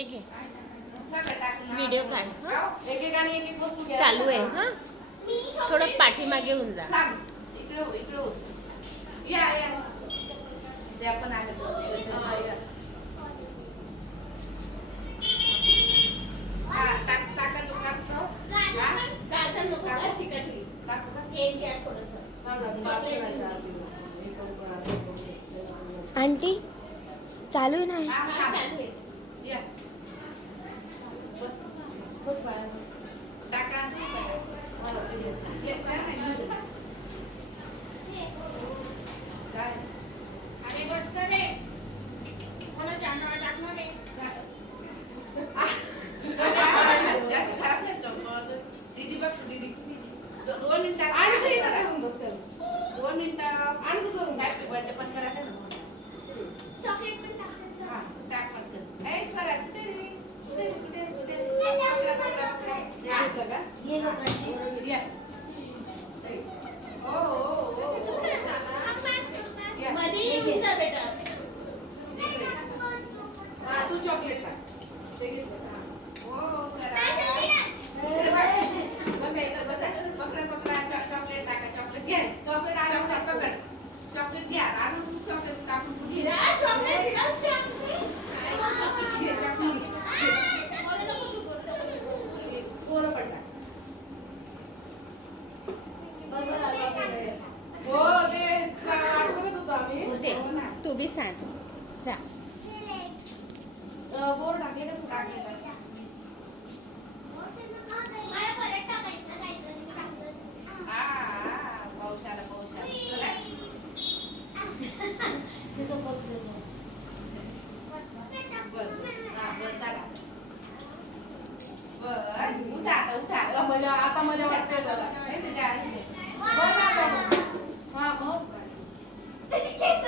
एक घे व्हिडिओ काढ हं? एकेकाने एक एक वस्तू घ्या. चालू आहे हा थोडं पाठीमागे होऊन जा या ते आपण आलं आंटी चालू आहे ना दीदी बघ दीदी 2 मिनिटात आणि ते इथं करून बस त्याला. 2 मिनिटं आणि तू करून बस. हॅपी बर्थडे पण करायचं ना चॉकलेट पण टाक. हा टाक मत ए स्वरा कुठे रे कुठे पकडा या घेतलं का? ये लोकांची. या ओ या मध्ये येऊन जा बेटा इकडे हा, तू चॉकलेट खा. ते घेतलं का? ओ स्वरा चॉकलेट टाका चॉकलेट घे चॉकलेट आलं पकड चॉकलेट घ्या अजून चॉकलेट कापून घे चॉकलेट दिलास का? पोरं पडला हो, ते वाट बघत होतो आम्ही. दे तू बी सांग जा बोर टाकले का तू? टाकले मला परत टाकायचं काहीतरी टाकलं. पावसाला आता मजा वाटते जरा. बस आता मग. हा, मग. त्याची केस.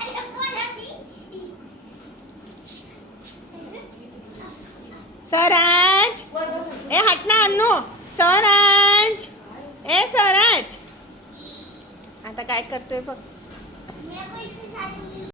आईला पोराती. स्वराज वर बस. ए हट ना अन्नू स्वराज ए स्वराज आता काय करतोय बघ मी आता इथे झाली.